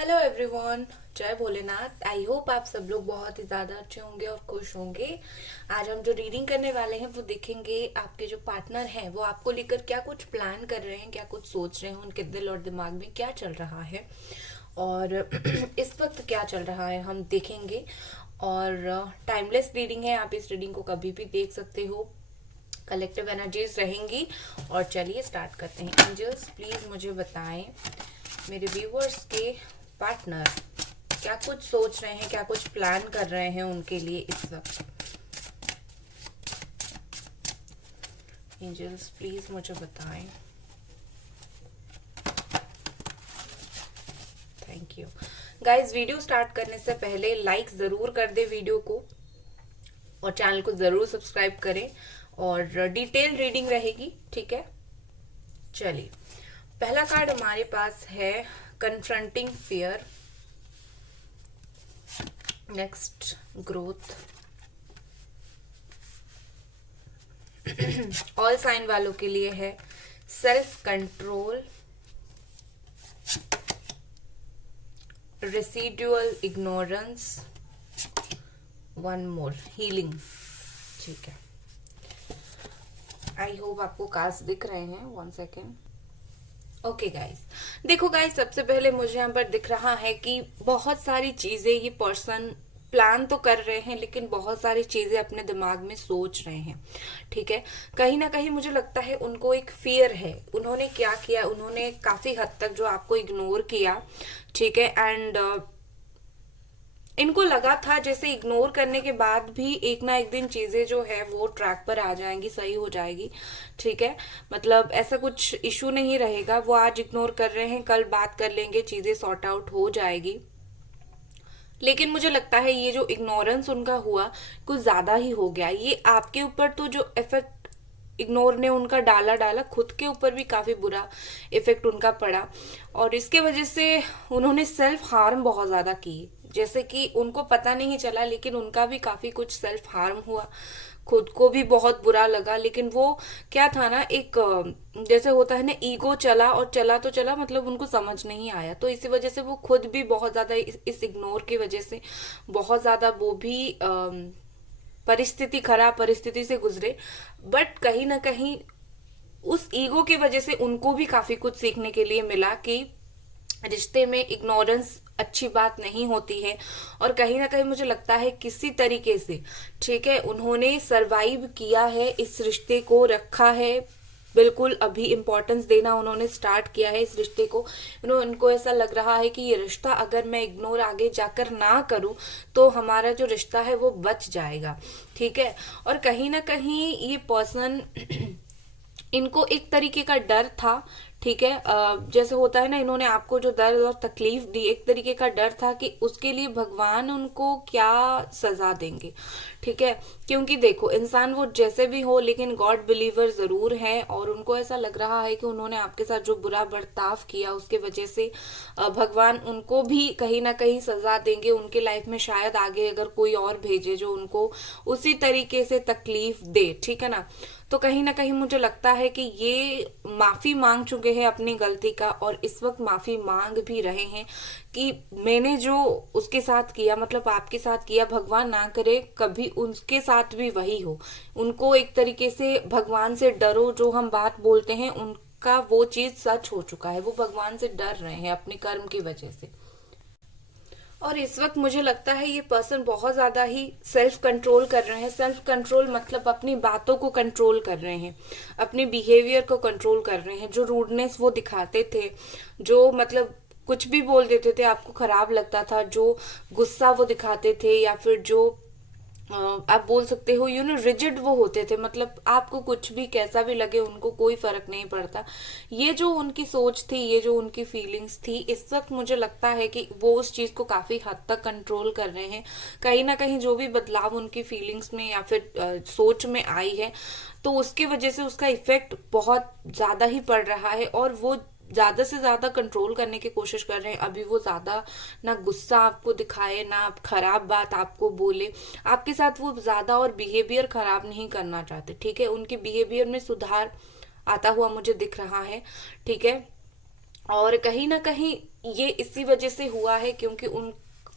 Hello everyone, जय Bholenath. I hope आप सब लोग बहुत ही ज़्यादा अच्छे होंगे और खुश होंगे। आज हम जो रीडिंग करने वाले हैं वो देखेंगे आपके जो पार्टनर हैं वो आपको लेकर क्या कुछ प्लान कर रहे हैं, क्या कुछ सोच रहे हैं, उनके दिल और दिमाग में क्या चल रहा है और इस वक्त क्या चल रहा है हम देखेंगे। और टाइमलेस रीडिंग है, आप इस रीडिंग को कभी भी देख सकते हो। कलेक्टिव एनर्जीज रहेंगी। और चलिए स्टार्ट करते हैं। एंजल्स प्लीज मुझे बताएं मेरे व्यूअर्स के पार्टनर क्या कुछ सोच रहे हैं, क्या कुछ प्लान कर रहे हैं उनके लिए इस वक्त। एंजल्स प्लीज मुझे बताएं। Thank you guys. Video start करने से पहले लाइक जरूर कर दे वीडियो को और चैनल को जरूर सब्सक्राइब करें। और डिटेल रीडिंग रहेगी, ठीक है। चलिए, पहला कार्ड हमारे पास है confronting fear, next growth. All sign वालों के लिए है self control, residual ignorance, one more healing. ठीक है, आई होप आपको कार्ड्स दिख रहे हैं। One second. ओके गाइस, देखो गाइस, सबसे पहले मुझे यहाँ पर दिख रहा है कि बहुत सारी चीजें ये पर्सन प्लान तो कर रहे हैं लेकिन बहुत सारी चीजें अपने दिमाग में सोच रहे हैं, ठीक है। कहीं ना कहीं मुझे लगता है उनको एक फियर है। उन्होंने क्या किया, उन्होंने काफी हद तक जो आपको इग्नोर किया, ठीक है। एंड इनको लगा था जैसे इग्नोर करने के बाद भी एक ना एक दिन चीजें जो है वो ट्रैक पर आ जाएंगी, सही हो जाएगी, ठीक है। मतलब ऐसा कुछ इशू नहीं रहेगा। वो आज इग्नोर कर रहे हैं, कल बात कर लेंगे, चीजें सॉर्ट आउट हो जाएगी। लेकिन मुझे लगता है ये जो इग्नोरेंस उनका हुआ कुछ ज्यादा ही हो गया। ये आपके ऊपर तो जो इफेक्ट इग्नोर ने उनका डाला डाला, खुद के ऊपर भी काफी बुरा इफेक्ट उनका पड़ा। और इसके वजह से उन्होंने सेल्फ हार्म बहुत ज्यादा की। जैसे कि उनको पता नहीं चला लेकिन उनका भी काफी कुछ सेल्फ हार्म हुआ, खुद को भी बहुत बुरा लगा। लेकिन वो क्या था ना, एक जैसे होता है ना, ईगो चला और चला तो चला, मतलब उनको समझ नहीं आया। तो इसी वजह से वो खुद भी बहुत ज्यादा इस इग्नोर की वजह से बहुत ज्यादा वो भी परिस्थिति, खराब परिस्थिति से गुजरे। बट कहीं ना कहीं उस ईगो की वजह से उनको भी काफी कुछ सीखने के लिए मिला कि रिश्ते में इग्नोरेंस अच्छी बात नहीं होती है। और कहीं ना कहीं मुझे लगता है किसी तरीके से, ठीक है, उन्होंने सरवाइव किया है, इस रिश्ते को रखा है। बिल्कुल अभी इम्पोर्टेंस देना उन्होंने स्टार्ट किया है इस रिश्ते को। उनको ऐसा लग रहा है कि ये रिश्ता अगर मैं इग्नोर आगे जाकर ना करूं तो हमारा जो रिश्ता है वो बच जाएगा, ठीक है। और कहीं ना कहीं ये पर्सन इनको एक तरीके का डर था, ठीक है। जैसे होता है ना, इन्होंने आपको जो दर्द और तकलीफ दी, एक तरीके का डर था कि उसके लिए भगवान उनको क्या सजा देंगे, ठीक है। क्योंकि देखो, इंसान वो जैसे भी हो लेकिन गॉड बिलीवर जरूर है। और उनको ऐसा लग रहा है कि उन्होंने आपके साथ जो बुरा बर्ताव किया उसके वजह से भगवान उनको भी कहीं ना कहीं सजा देंगे। उनके लाइफ में शायद आगे अगर कोई और भेजे जो उनको उसी तरीके से तकलीफ दे, ठीक है ना। तो कहीं ना कहीं मुझे लगता है कि ये माफी मांग चुके हैं अपनी गलती का और इस वक्त माफी मांग भी रहे हैं कि मैंने जो उसके साथ किया, मतलब आपके साथ किया, भगवान ना करे कभी उनके साथ भी वही हो। उनको एक तरीके से भगवान से डरो, जो हम बात बोलते हैं उनका वो चीज सच हो चुका है। वो भगवान से डर रहे हैं अपने कर्म की वजह से। और इस वक्त मुझे लगता है ये पर्सन बहुत ज्यादा ही सेल्फ कंट्रोल कर रहे हैं। सेल्फ कंट्रोल मतलब अपनी बातों को कंट्रोल कर रहे हैं, अपने बिहेवियर को कंट्रोल कर रहे हैं। जो रूडनेस वो दिखाते थे, जो मतलब कुछ भी बोल देते थे आपको खराब लगता था, जो गुस्सा वो दिखाते थे, या फिर जो आप बोल सकते हो रिजिड वो होते थे। मतलब आपको कुछ भी कैसा भी लगे उनको कोई फर्क नहीं पड़ता। ये जो उनकी सोच थी, ये जो उनकी फीलिंग्स थी, इस वक्त मुझे लगता है कि वो उस चीज को काफी हद तक कंट्रोल कर रहे हैं। कहीं ना कहीं जो भी बदलाव उनकी फीलिंग्स में या फिर सोच में आई है तो उसकी वजह से उसका इफेक्ट बहुत ज्यादा ही पड़ रहा है। और वो ज्यादा से ज्यादा कंट्रोल करने की कोशिश कर रहे हैं। अभी वो ज्यादा ना गुस्सा आपको दिखाए, ना आप खराब बात आपको बोले। आपके साथ वो ज्यादा और बिहेवियर खराब नहीं करना चाहते, ठीक है। उनके बिहेवियर में सुधार आता हुआ मुझे दिख रहा है, ठीक है। और कहीं ना कहीं ये इसी वजह से हुआ है क्योंकि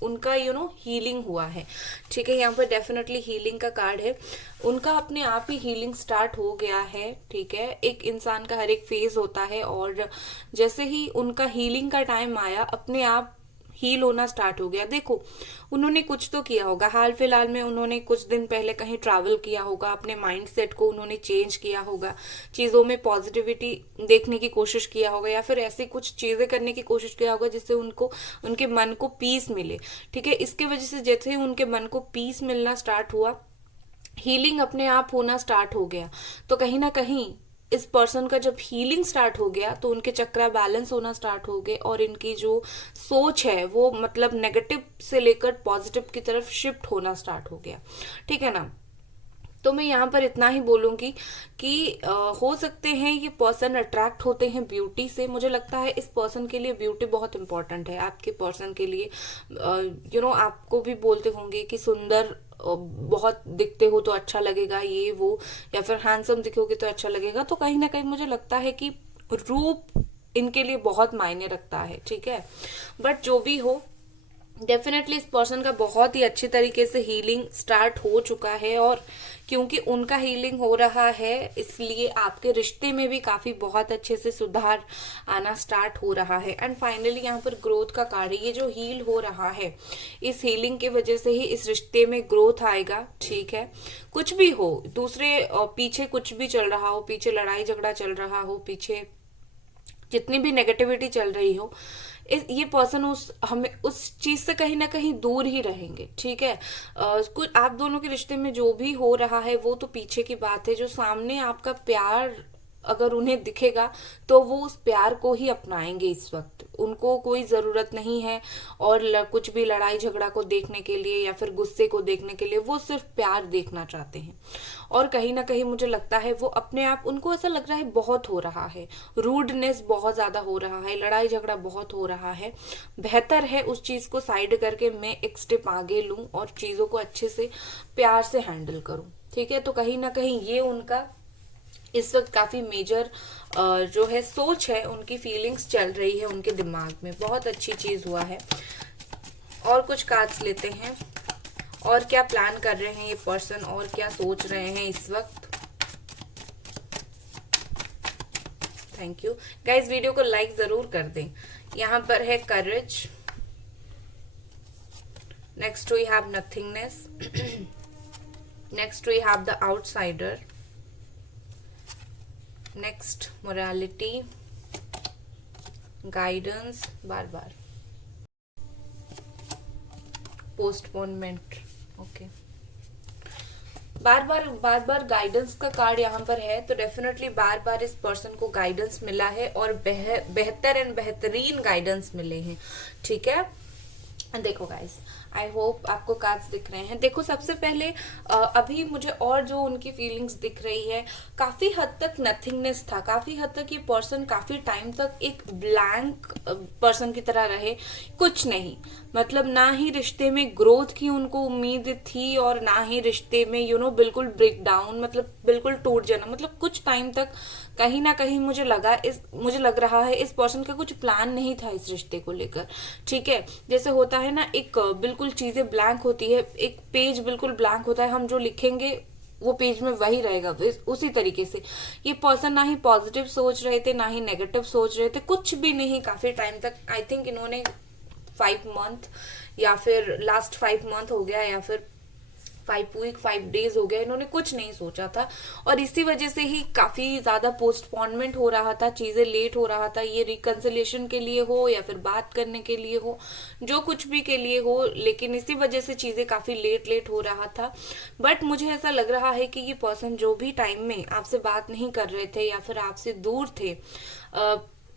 उनका हीलिंग हुआ है। ठीक है, यहाँ पर डेफिनेटली हीलिंग का कार्ड है। उनका अपने आप ही हीलिंग स्टार्ट हो गया है। ठीक है, एक इंसान का हर एक फेज होता है और जैसे ही उनका हीलिंग का टाइम आया अपने आप हील होना स्टार्ट हो गया। देखो, उन्होंने कुछ तो किया होगा हाल फिलहाल में, उन्होंने कुछ दिन पहले कहीं ट्रैवल किया होगा, अपने माइंड सेट को उन्होंने चेंज किया होगा, चीजों में पॉजिटिविटी देखने की कोशिश किया होगा, या फिर ऐसी कुछ चीजें करने की कोशिश किया होगा जिससे उनको उनके मन को पीस मिले। ठीक है, इसके वजह से जैसे ही उनके मन को पीस मिलना स्टार्ट हुआ, हीलिंग अपने आप होना स्टार्ट हो गया। तो कहीं ना कहीं इस पर्सन का जब हीलिंग स्टार्ट हो गया तो उनके चक्रा बैलेंस होना स्टार्ट हो गए और इनकी जो सोच है वो मतलब नेगेटिव से लेकर पॉजिटिव की तरफ शिफ्ट होना स्टार्ट हो गया। ठीक है ना। तो मैं यहाँ पर इतना ही बोलूंगी कि हो सकते हैं ये पर्सन अट्रैक्ट होते हैं ब्यूटी से। मुझे लगता है इस पर्सन के लिए ब्यूटी बहुत इंपॉर्टेंट है, आपके पर्सन के लिए। आपको भी बोलते होंगे कि सुंदर बहुत दिखते हो तो अच्छा लगेगा, ये वो, या फिर हैंडसम दिखोगे तो अच्छा लगेगा। तो कहीं ना कहीं मुझे लगता है कि रूप इनके लिए बहुत मायने रखता है। ठीक है, बट जो भी हो, डेफिनेटली इस पर्सन का बहुत ही अच्छी तरीके से हीलिंग स्टार्ट हो चुका है और क्योंकि उनका हीलिंग हो रहा है इसलिए आपके रिश्ते में भी काफी बहुत अच्छे से सुधार आना स्टार्ट हो रहा है। एंड फाइनली यहाँ पर ग्रोथ का कार्ड है। ये जो हील हो रहा है, इस हीलिंग की वजह से ही इस रिश्ते में ग्रोथ आएगा। ठीक है, कुछ भी हो, दूसरे पीछे कुछ भी चल रहा हो, पीछे लड़ाई झगड़ा चल रहा हो, पीछे जितनी भी नेगेटिविटी चल रही हो, ये पर्सन हमें उस चीज से कहीं ना कहीं दूर ही रहेंगे। ठीक है, कुछ आप दोनों के रिश्ते में जो भी हो रहा है वो तो पीछे की बात है। जो सामने आपका प्यार अगर उन्हें दिखेगा तो वो उस प्यार को ही अपनाएंगे। इस वक्त उनको कोई जरूरत नहीं है और कुछ भी लड़ाई झगड़ा को देखने के लिए या फिर गुस्से को देखने के लिए, वो सिर्फ प्यार देखना चाहते हैं। और कहीं ना कहीं मुझे लगता है वो अपने आप, उनको ऐसा लग रहा है बहुत हो रहा है, रूडनेस बहुत ज्यादा हो रहा है, लड़ाई झगड़ा बहुत हो रहा है, बेहतर है उस चीज को साइड करके मैं एक स्टेप आगे लूं और चीजों को अच्छे से प्यार से हैंडल करूं। ठीक है, तो कहीं ना कहीं ये उनका इस वक्त काफी मेजर जो है सोच है, उनकी फीलिंग्स चल रही है उनके दिमाग में। बहुत अच्छी चीज हुआ है। और कुछ कार्ड्स लेते हैं, और क्या प्लान कर रहे हैं ये पर्सन, और क्या सोच रहे हैं इस वक्त। थैंक यू गाइज, वीडियो को लाइक जरूर कर दें। यहाँ पर है courage, next we have nothingness, next we have the outsider, next morality, guidance, बार बार पोस्टपोनमेंट। ओके, बार बार गाइडेंस का कार्ड यहाँ पर है। तो डेफिनेटली बार बार इस पर्सन को गाइडेंस मिला है और बेहतर एंड बेहतरीन गाइडेंस मिले हैं। ठीक है, देखो गाइस, आई होप आपको कार्ड्स दिख रहे हैं। देखो, सबसे पहले अभी मुझे और जो उनकी फीलिंग्स दिख रही है, काफी हद तक नथिंगनेस था, काफी हद तक ये पर्सन काफी टाइम तक एक ब्लैंक पर्सन की तरह रहे, कुछ नहीं, मतलब ना ही रिश्ते में ग्रोथ की उनको उम्मीद थी और ना ही रिश्ते में बिल्कुल ब्रेक डाउन, मतलब बिल्कुल टूट जाना, मतलब कुछ टाइम तक कहीं ना कहीं मुझे लग रहा है इस पर्सन का कुछ प्लान नहीं था इस रिश्ते को लेकर। ठीक है, जैसे होता है ना, एक बिल्कुल चीजें ब्लैंक होती है, एक पेज बिल्कुल ब्लैंक होता है, हम जो लिखेंगे वो पेज में वही रहेगा। उसी तरीके से ये पर्सन ना ही पॉजिटिव सोच रहे थे ना ही नेगेटिव सोच रहे थे, कुछ भी नहीं। काफी टाइम तक आई थिंक इन्होंने 5 मंथ या फिर लास्ट 5 मंथ हो गया या फिर 5 वीक 5 डेज हो गया, इन्होंने कुछ नहीं सोचा था और इसी वजह से ही काफी ज्यादा पोस्टपोनमेंट हो रहा था, चीजें लेट हो रहा था। ये रिकंसिलिएशन के लिए हो या फिर बात करने के लिए हो, जो कुछ भी के लिए हो, लेकिन इसी वजह से चीजें काफी लेट हो रहा था। बट मुझे ऐसा लग रहा है कि ये पर्सन जो भी टाइम में आपसे बात नहीं कर रहे थे या फिर आपसे दूर थे,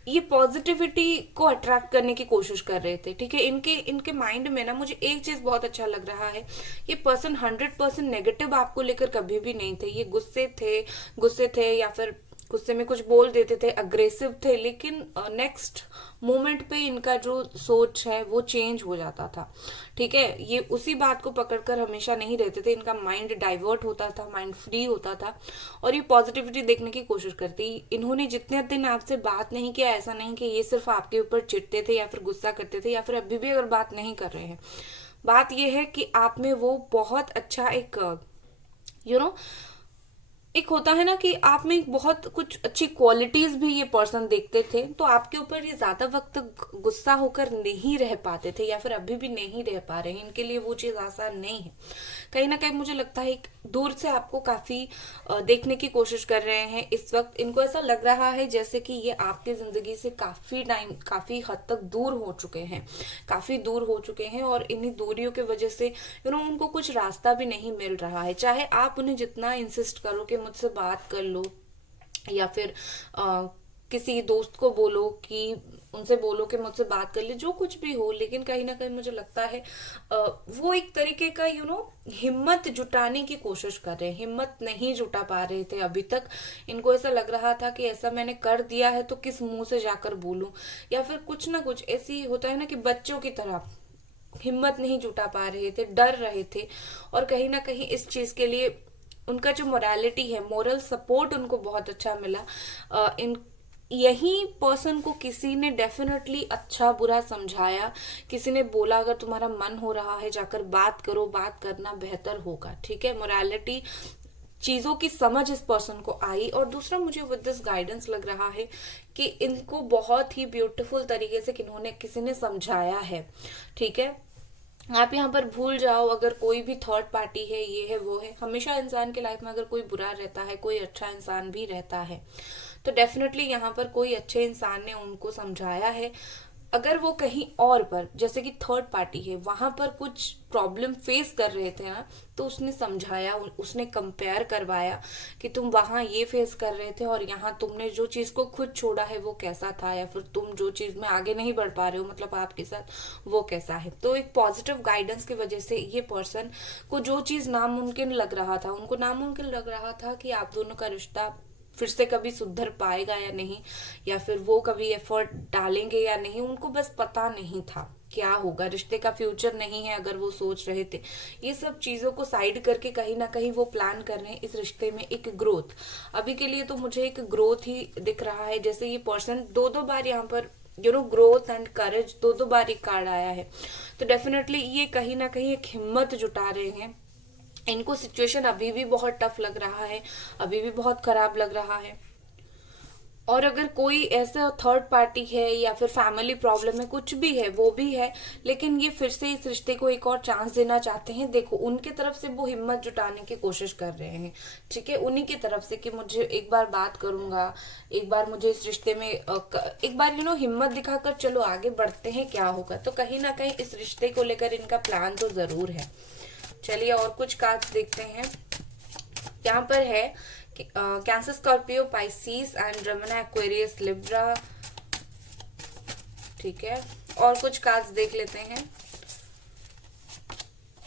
ये पॉजिटिविटी को अट्रैक्ट करने की कोशिश कर रहे थे। ठीक है, इनके माइंड में ना मुझे एक चीज बहुत अच्छा लग रहा है, ये पर्सन 100% नेगेटिव आपको लेकर कभी भी नहीं थे। ये गुस्से थे या फिर गुस्से में कुछ बोल देते थे, अग्रेसिव थे, लेकिन नेक्स्ट मोमेंट पे इनका जो सोच है वो चेंज हो जाता था। ठीक है, ये उसी बात को पकड़कर हमेशा नहीं रहते थे, इनका माइंड डाइवर्ट होता था, माइंड फ्री होता था और ये पॉजिटिविटी देखने की कोशिश करती। इन्होंने जितने दिन आपसे बात नहीं किया, ऐसा नहीं कि ये सिर्फ आपके ऊपर चिढ़ते थे या फिर गुस्सा करते थे या फिर अभी भी अगर बात नहीं कर रहे हैं। बात यह है कि आप में वो बहुत अच्छा एक यू नो एक होता है ना कि आप में एक बहुत कुछ अच्छी क्वालिटीज भी ये पर्सन देखते थे, तो आपके ऊपर ये ज्यादा वक्त गुस्सा होकर नहीं रह पाते थे या फिर अभी भी नहीं रह पा रहे हैं। इनके लिए वो चीज आसान नहीं है। कहीं ना कहीं मुझे लगता है दूर से आपको काफी देखने की कोशिश कर रहे हैं। इस वक्त इनको ऐसा लग रहा है जैसे कि ये आपकी जिंदगी से काफी टाइम, काफी हद तक दूर हो चुके हैं, काफी दूर हो चुके हैं और इन्हीं दूरियों की वजह से उनको कुछ रास्ता भी नहीं मिल रहा है। चाहे आप उन्हें जितना इंसिस्ट करो कि मुझसे बात कर लो या फिर किसी दोस्त को बोलो कि उनसे बोलो कि मुझसे बात कर ले, जो कुछ भी हो, लेकिन कहीं ना कहीं मुझे लगता है वो एक तरीके का हिम्मत जुटाने की कोशिश कर रहे हैं, हिम्मत नहीं जुटा पा रहे थे अभी तक। इनको ऐसा लग रहा था कि ऐसा मैंने कर दिया है तो किस मुंह से जाकर बोलूं, या फिर कुछ ना कुछ ऐसी होता है ना कि बच्चों की तरह हिम्मत नहीं जुटा पा रहे थे, डर रहे थे। और कहीं ना कहीं इस चीज के लिए उनका जो मोरालिटी है, मोरल सपोर्ट उनको बहुत अच्छा मिला। इन यही पर्सन को किसी ने डेफिनेटली अच्छा बुरा समझाया, किसी ने बोला अगर तुम्हारा मन हो रहा है जाकर बात करो, बात करना बेहतर होगा। ठीक है, मोरालिटी, चीजों की समझ इस पर्सन को आई। और दूसरा, मुझे विद दिस गाइडेंस लग रहा है कि इनको बहुत ही ब्यूटीफुल तरीके से किसी ने समझाया है। ठीक है, आप यहाँ पर भूल जाओ अगर कोई भी थर्ड पार्टी है, ये है वो है। हमेशा इंसान के लाइफ में अगर कोई बुरा रहता है, कोई अच्छा इंसान भी रहता है, तो डेफिनेटली यहाँ पर कोई अच्छे इंसान ने उनको समझाया है। अगर वो कहीं और पर, जैसे कि थर्ड पार्टी है, वहां पर कुछ प्रॉब्लम फेस कर रहे थे ना, तो उसने समझाया, उसने कंपेयर करवाया कि तुम वहां ये फेस कर रहे थे और यहाँ तुमने जो चीज को खुद छोड़ा है वो कैसा था, या फिर तुम जो चीज में आगे नहीं बढ़ पा रहे हो, मतलब आपके साथ वो कैसा है। तो एक पॉजिटिव गाइडेंस की वजह से ये पर्सन को जो चीज नामुमकिन लग रहा था, उनको नामुमकिन लग रहा था कि आप दोनों का रिश्ता फिर से कभी सुधर पाएगा या नहीं, या फिर वो कभी एफर्ट डालेंगे या नहीं, उनको बस पता नहीं था क्या होगा, रिश्ते का फ्यूचर नहीं है अगर वो सोच रहे थे। ये सब चीजों को साइड करके कहीं ना कहीं वो प्लान कर रहे हैं इस रिश्ते में एक ग्रोथ। अभी के लिए तो मुझे एक ग्रोथ ही दिख रहा है। जैसे ये पर्सन दो दो बार यहाँ पर ग्रोथ एंड करेज दो दो बार एक कार्ड आया है, तो डेफिनेटली ये कहीं ना कहीं एक हिम्मत जुटा रहे हैं। इनको सिचुएशन अभी भी बहुत टफ लग रहा है, अभी भी बहुत खराब लग रहा है। और अगर कोई ऐसा थर्ड पार्टी है या फिर फैमिली प्रॉब्लम है, कुछ भी है, वो भी है, लेकिन ये फिर से इस रिश्ते को एक और चांस देना चाहते हैं। देखो, उनके तरफ से वो हिम्मत जुटाने की कोशिश कर रहे हैं। ठीक है, उन्हीं की तरफ से कि मुझे एक बार बात करूंगा, एक बार मुझे इस रिश्ते में एक बार हिम्मत दिखाकर चलो आगे बढ़ते हैं, क्या होगा। तो कहीं ना कहीं इस रिश्ते को लेकर इनका प्लान तो जरूर है। चलिए और कुछ कार्ड्स देखते हैं। यहाँ पर है cancer, Scorpio, Pisces and Gemini, Aquarius, Libra. ठीक है, और कुछ कार्ड्स देख लेते हैं।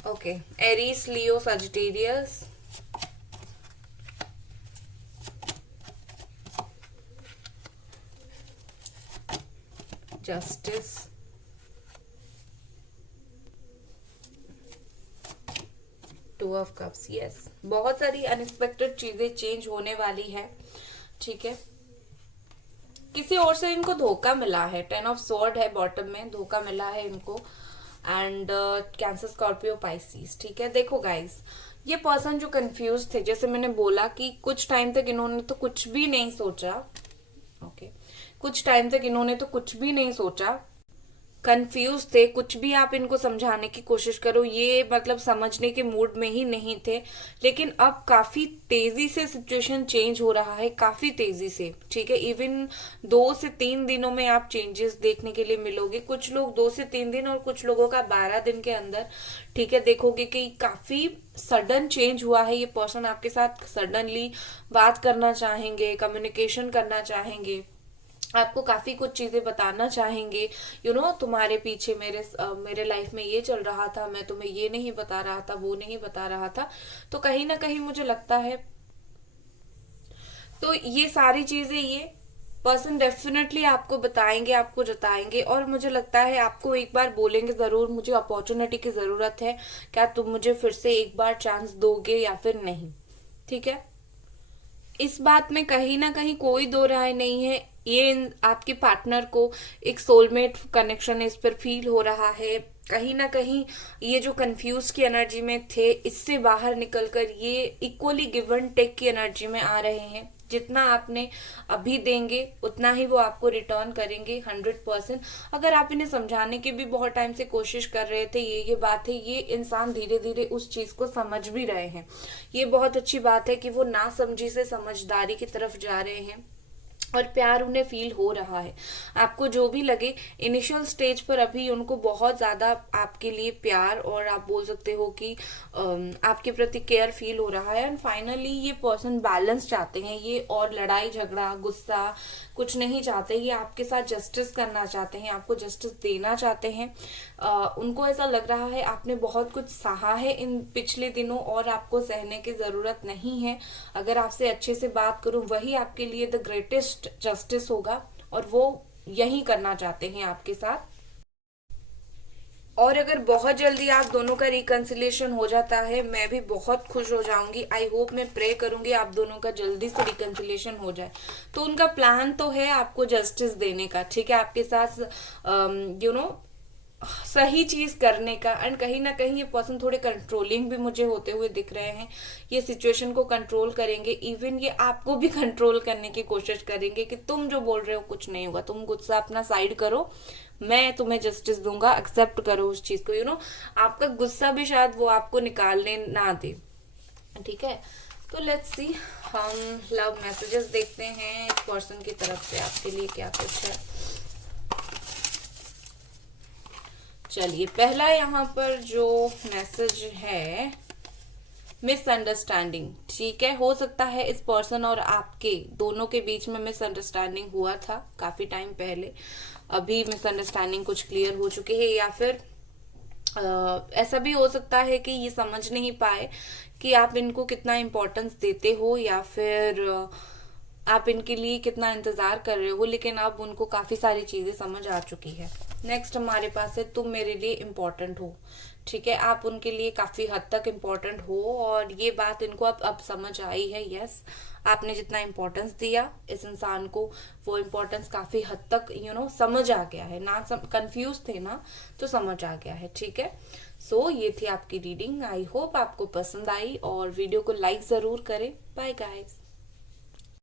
Okay, Aries, Leo, Sagittarius, justice, two of cups. Yes, बहुत सारी अनएक्सपेक्टेड चीजें चेंज होने वाली है। ठीक है, किसी और से इनको धोखा मिला है। 10 ऑफ स्वॉर्ड है बॉटम में, धोखा मिला है इनको। And cancer, Scorpio, Pisces. ठीक है, देखो गाइस, ये पर्सन जो कंफ्यूज थे, जैसे मैंने बोला कि कुछ टाइम तक इन्होंने तो कुछ भी नहीं सोचा। ओके, कुछ टाइम तक इन्होंने तो कुछ भी नहीं सोचा, कंफ्यूज थे। कुछ भी आप इनको समझाने की कोशिश करो, ये मतलब समझने के मूड में ही नहीं थे। लेकिन अब काफी तेजी से सिचुएशन चेंज हो रहा है, काफी तेजी से। ठीक है, इवन 2 से 3 दिनों में आप चेंजेस देखने के लिए मिलोगे। कुछ लोग 2 से 3 दिन और कुछ लोगों का 12 दिन के अंदर। ठीक है, देखोगे कि काफी सडन चेंज हुआ है। ये पर्सन आपके साथ सडनली बात करना चाहेंगे, कम्युनिकेशन करना चाहेंगे, आपको काफी कुछ चीजें बताना चाहेंगे। तुम्हारे पीछे मेरे लाइफ में ये चल रहा था, मैं तुम्हें ये नहीं बता रहा था, वो नहीं बता रहा था। तो कहीं ना कहीं मुझे लगता है तो ये सारी चीजें ये पर्सन डेफिनेटली आपको बताएंगे, आपको जताएंगे, और मुझे लगता है आपको एक बार बोलेंगे जरूर, मुझे अपॉर्चुनिटी की जरूरत है, क्या तुम मुझे फिर से एक बार चांस दोगे या फिर नहीं। ठीक है, इस बात में कहीं ना कहीं कोई दो राय नहीं है। आपके पार्टनर को एक सोलमेट कनेक्शन इस पर फील हो रहा है। कहीं ना कहीं ये जो कंफ्यूज की एनर्जी में थे, इससे बाहर निकलकर ये इक्वली गिव एंड टेक की एनर्जी में आ रहे हैं। जितना आपने अभी देंगे उतना ही वो आपको रिटर्न करेंगे 100%। अगर आप इन्हें समझाने की भी बहुत टाइम से कोशिश कर रहे थे, ये बात है, ये इंसान धीरे धीरे उस चीज को समझ भी रहे हैं। ये बहुत अच्छी बात है कि वो ना समझी से समझदारी की तरफ जा रहे हैं और प्यार उन्हें फील हो रहा है। आपको जो भी लगे, इनिशियल स्टेज पर अभी उनको बहुत ज्यादा आपके लिए प्यार, और आप बोल सकते हो कि आपके प्रति केयर फील हो रहा है। एंड फाइनली ये पर्सन बैलेंस चाहते हैं, ये और लड़ाई झगड़ा गुस्सा कुछ नहीं चाहते। ये आपके साथ जस्टिस करना चाहते हैं, आपको जस्टिस देना चाहते हैं। उनको ऐसा लग रहा है आपने बहुत कुछ सहा है इन पिछले दिनों और आपको सहने की जरूरत नहीं है। अगर आपसे अच्छे से बात करूं, वही आपके लिए द ग्रेटेस्ट जस्टिस होगा, और वो यही करना चाहते हैं आपके साथ। और अगर बहुत जल्दी आप दोनों का रिकंसिलिएशन हो जाता है, मैं भी बहुत खुश हो जाऊंगी। आई होप, मैं प्रे करूंगी आप दोनों का जल्दी से रिकंसिलिएशन हो जाए। तो उनका प्लान तो है आपको जस्टिस देने का, ठीक है, आपके साथ सही चीज करने का। एंड कहीं ना कहीं ये पर्सन थोड़े कंट्रोलिंग भी मुझे होते हुए दिख रहे हैं। ये सिचुएशन को कंट्रोल करेंगे, इवन ये आपको भी कंट्रोल करने की कोशिश करेंगे कि तुम जो बोल रहे हो कुछ नहीं होगा, तुम गुस्सा अपना साइड करो, मैं तुम्हें जस्टिस दूंगा, एक्सेप्ट करो उस चीज को। आपका गुस्सा भी शायद वो आपको निकालने ना दे। ठीक है, तो लेट्स सी, हम लव मैसेजेस देखते हैं इस पर्सन की तरफ से आपके लिए क्या कुछ है। चलिए, पहला यहाँ पर जो मैसेज है, मिसअंडरस्टैंडिंग। ठीक है, हो सकता है इस पर्सन और आपके दोनों के बीच में मिसअंडरस्टैंडिंग हुआ था काफी टाइम पहले। अभी मिसअंडरस्टैंडिंग कुछ क्लियर हो चुके हैं, या फिर ऐसा भी हो सकता है कि ये समझ नहीं पाए कि आप इनको कितना इम्पोर्टेंस देते हो, या फिर आप इनके लिए कितना इंतजार कर रहे हो, लेकिन अब उनको काफी सारी चीजें समझ आ चुकी है। नेक्स्ट हमारे पास है, तुम मेरे लिए इम्पोर्टेंट हो। ठीक है, आप उनके लिए काफी हद तक इम्पोर्टेंट हो, और ये बात इनको अब समझ आई है। यस, आपने जितना इम्पोर्टेंस दिया इस इंसान को, वो इम्पोर्टेंस काफी हद तक समझ आ गया है ना। कंफ्यूज थे ना, तो समझ आ गया है। ठीक है, सो ये थी आपकी रीडिंग। आई होप आपको पसंद आई, और वीडियो को लाइक जरूर करें। Bye guys.